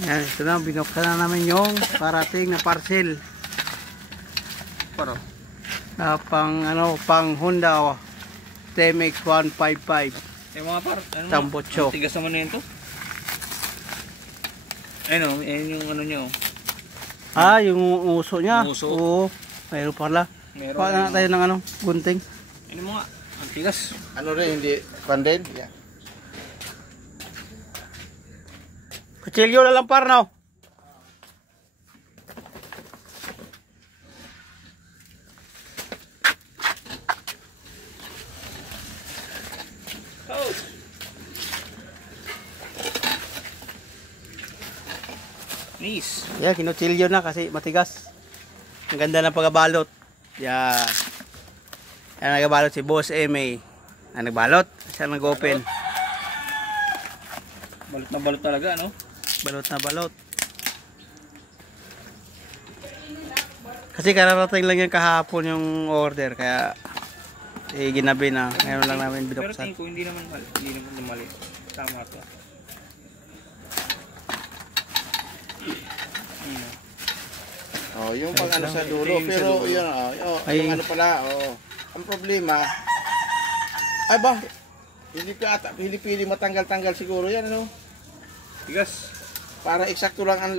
Yan, ito na, binuksan na namin yung parating na parcel. Paro. Pang Honda TMX 155. Mga par, Tambotso. tigas naman na yun to. Ayun o, ayun yung ano nyo. Yung uso niya. Uso. Oo, mayroon pala. Meron. Paano tayo ng gunting. Ano mo nga, ang tigas. Ano rin, hindi pandin? Yeah. Kutsilyo na lang par, no? Oh. Nice. Yeah, kinutsilyo na kasi matigas. Ang ganda ng pagbabalot. Yan. Yan nagbalot si Boss MA. Nagbalot. Siya nag-open. Balot na balot talaga, no? Balot na balot. Kasi kararating lang yung kahapon yung order. Kaya ginabi na. Ngayon lang namin Pero binuksan. tingin ko hindi naman mali. Tama to. Oh, yung pang ano sa dulo, pero yun yung ano pala, ang problema ay ba, hindi pili matanggal-tanggal siguro yan, ano? Tigas. Para eksakto lang ang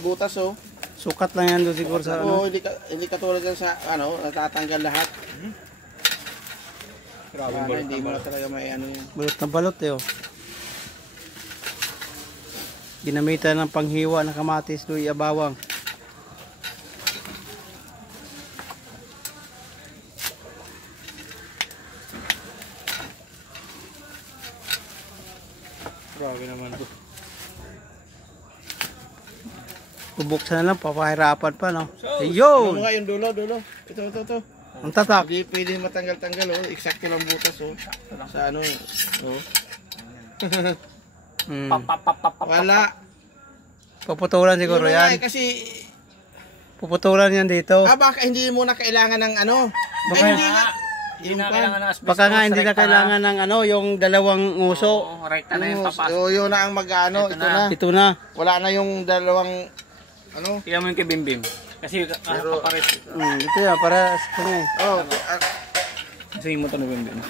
butas, oh. Sukat lang yan doon siguro sa Hindi katulad yan sa natatanggal lahat. Grabe, Hindi mo na talaga may ano yun. balot na balot oh. Ginamitan ng panghiwa ng kamatis doy abawang. Grabe naman to. Bubuksan na lang, papahirapan pa, no? Ano Ayun! nga yung dulo? Ito. Ang tatak. Hindi pwede matanggal-tanggal, oh. Eksakto lang butas, oh. Sa ano, oh. Wala. Puputulan siguro Yun nga, yan. kasi, Puputulan yan dito. baka hindi mo na kailangan ng ano. Baka- Hindi nga. Hindi na kailangan ng asbestos. Baka nga hindi na kailangan ng yung dalawang uso. Oo, rekta na yung papasok. Yun na ang mag-ano, ito na. Ito na. Wala na yung dalawang, ano. Tingnan mo yung kay Bimbim. Kasi papares. Ito yan, para sa kanya eh. Oh, Kasi mo ito na Bimbim.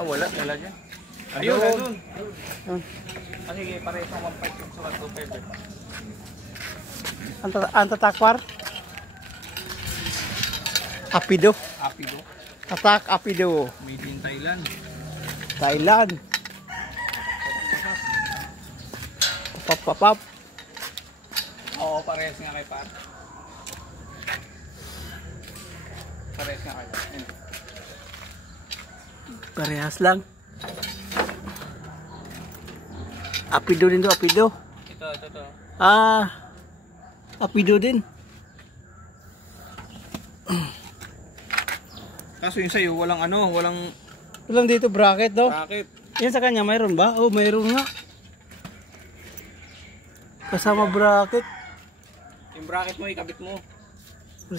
Wala dyan. ayun. Ayun. Ayun. Kasi pares ang 1.5 sa 1.5. Ang tatakwar. Apido. Apido. Tatak apido. Made in Thailand. Thailand. Papapap. Oo, pares nga kay Par. Pares nga kay Par. Parehas lang. Apido din to, apido. Ito. Apido din. Kaso yung sa'yo, walang Walang dito bracket, no? bracket. Yan sa kanya, mayroon ba? Oh, mayroon nga. Kasama bracket. Yung bracket mo, ikabit mo.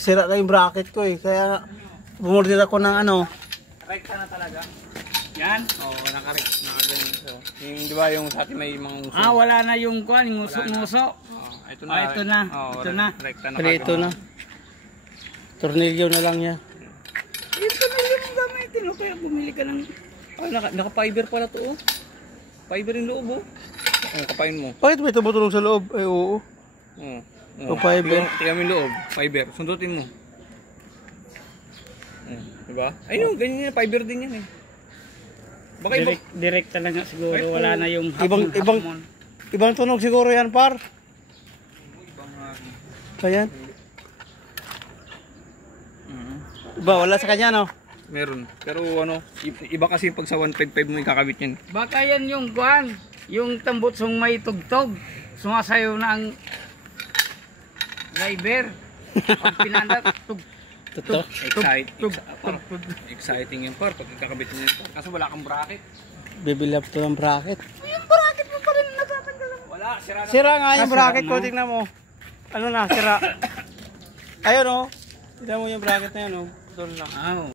Sira na yung bracket ko eh. Kaya bumorder ako ng Rekta na talaga. Yan? Oo, nakarekta. Nakaganyan siya. Yung, di ba, yung sa atin may mga nguso. Wala na yung kuan, nguso-nguso. Ito na. Ito na. Oo, Ito na. Rekta na. Ito na. Tornilyo na lang niya. Ito na yung gamitin. O kaya bumili ka ng... Naka-fiber pala to, oh. Fiber yung loob, oh. Ang kapain mo. Bakit may tumutulong sa loob? Ay, oo. O fiber. Tingnan mo yung loob. Fiber. Sundutin mo. Diba? Ayun, ganyan yan. Fiber din yan, eh. Baka ibang... Direct talaga siguro. Ay, Wala na yung Ibang tunog siguro yan, par. Ayan. Iba, wala sa kanya, no? Meron. Pero ano, iba kasi pag sa 155 mo ikakabit yan. Baka yan yung kuan. Yung tambutsong may tugtog. Sumasayo na ang driver. Pag pinanda, Exciting yan, par. Pag ikakabit mo yan, par. Kaso wala kang bracket. Bibili up to ng bracket. yung bracket mo pa rin natatanggal. Wala, sira na. Sira nga yung Sira bracket na. ko, tingnan mo. Ano na, sira. Ayun, oh. Tingnan mo yung bracket na yan, oh. Doon lang.